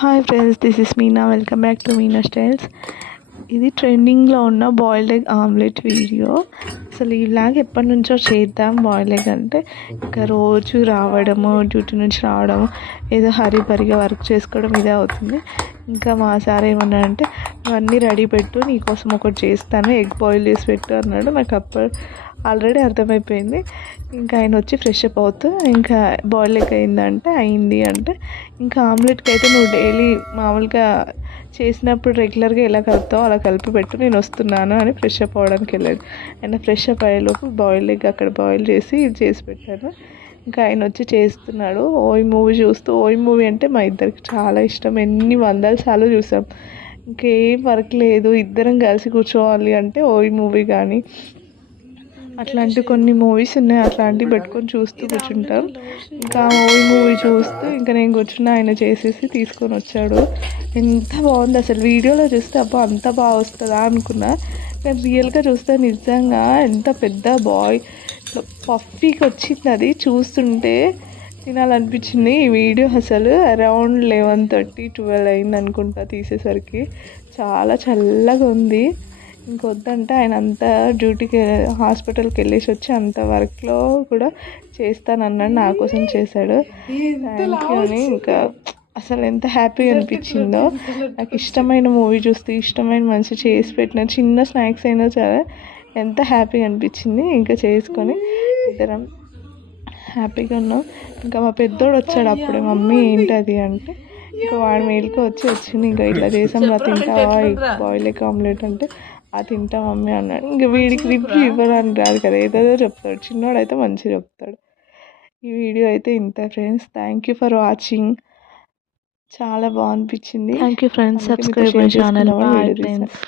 Hi friends, this is Meena. Welcome back to Meena styles. ఇది ట్రెండింగ్లో ఉన్న బాయిల్డ్ ఎగ్ ఆమ్లెట్ వీడియో. అసలు ఇలాగ ఎప్పటి నుంచో చేద్దాం బాయిల్డ్ ఎగ్ అంటే, ఇంకా రోజు రావడము, డ్యూటీ నుంచి రావడము, ఏదో హరీ బరిగా వర్క్ చేసుకోవడం ఇదే అవుతుంది. ఇంకా మా సార్ ఏమన్నాడంటే, ఇవన్నీ రెడీ పెట్టు, నీకోసం ఒకటి చేస్తాను, ఎగ్ బాయిల్ చేసి పెట్టు అన్నాడు. నాకు అప్పుడు ఆల్రెడీ అర్థమైపోయింది. ఇంకా ఆయన వచ్చి ఫ్రెష్ అప్ అవుతూ, ఇంకా బాయిల్ ఎగ్ అయిందంటే అయింది అంటే, ఇంకా ఆమ్లెట్కి అయితే నువ్వు డైలీ మామూలుగా చేసినప్పుడు రెగ్యులర్గా ఎలా కలుపుతావు అలా కలిపి పెట్టు, నేను వస్తున్నాను అని ఫ్రెష్ అప్ అవ్వడానికి వెళ్ళాడు. ఆయన ఫ్రెష్ అప్ అయ్యేలోపు బాయిల్ ఎగ్ అక్కడ బాయిల్ చేసి ఇది చేసి పెట్టాను. ఇంకా ఆయన వచ్చి చేస్తున్నాడు. ఓయ్ మూవీ చూస్తూ, ఓయ్ మూవీ అంటే మా ఇద్దరికి చాలా ఇష్టం, ఎన్ని వందల సార్లు చూసాం. ఇంకేం వర్క్ లేదు, ఇద్దరం కలిసి కూర్చోవాలి అంటే ఓయ్ మూవీ కానీ అట్లాంటి కొన్ని మూవీస్ ఉన్నాయి, అట్లాంటివి పెట్టుకొని చూస్తూ కూర్చుంటాం. ఇంకా ఓయ్ మూవీ చూస్తూ ఇంకా నేను కూర్చున్న, ఆయన చేసేసి తీసుకొని వచ్చాడు. ఎంత బాగుంది అసలు. వీడియోలో చూస్తే అబ్బా అంత బాగా వస్తుందా అనుకున్నా, కానీ రియల్గా చూస్తే నిజంగా ఎంత పెద్ద బాయ్ పఫీకి వచ్చింది. అది చూస్తుంటే తినాలనిపించింది. ఈ వీడియో అసలు అరౌండ్ 11:30, 12 అయింది అనుకుంటా తీసేసరికి. చాలా చల్లగా ఉంది. ఇంకొద్దంటే ఆయన అంత డ్యూటీకి హాస్పిటల్కి వెళ్ళేసి వచ్చి అంత వర్క్లో కూడా చేస్తానన్నాడు, నా కోసం చేశాడు. థ్యాంక్ యూ అని ఇంకా అసలు ఎంత హ్యాపీగా అనిపించిందో. నాకు ఇష్టమైన మూవీ చూస్తే, ఇష్టమైన మనిషి చేసి పెట్టిన చిన్న స్నాక్స్ అయినా సరే ఎంత హ్యాపీగా అనిపించింది. ఇంకా చేసుకొని ఇద్దరం హ్యాపీగా ఉన్నాం. ఇంకా మా పెద్దోడు వచ్చాడు అప్పుడే, మమ్మీ ఏంటి అది అంటే, ఇంకా వాడు మేలుకు వచ్చింది. ఇంకా ఇట్లా చేసాం రా, తింటావా బాయిల్ ఎగ్ ఆమ్లెట్ అంటే, అది తింటా మమ్మీ అన్నాడు. ఇంకా వీడికి రివ్యూ ఇవ్వడానికి రాదు కదా, ఏదేదో చెప్తాడు. చిన్నోడు అయితే మంచిగా చెప్తాడు. ఈ వీడియో అయితే ఇంత friends. Thank you for watching. చాలా బాగా అనిపించింది. Thank you friends. Subscribe my channel. Bye friends.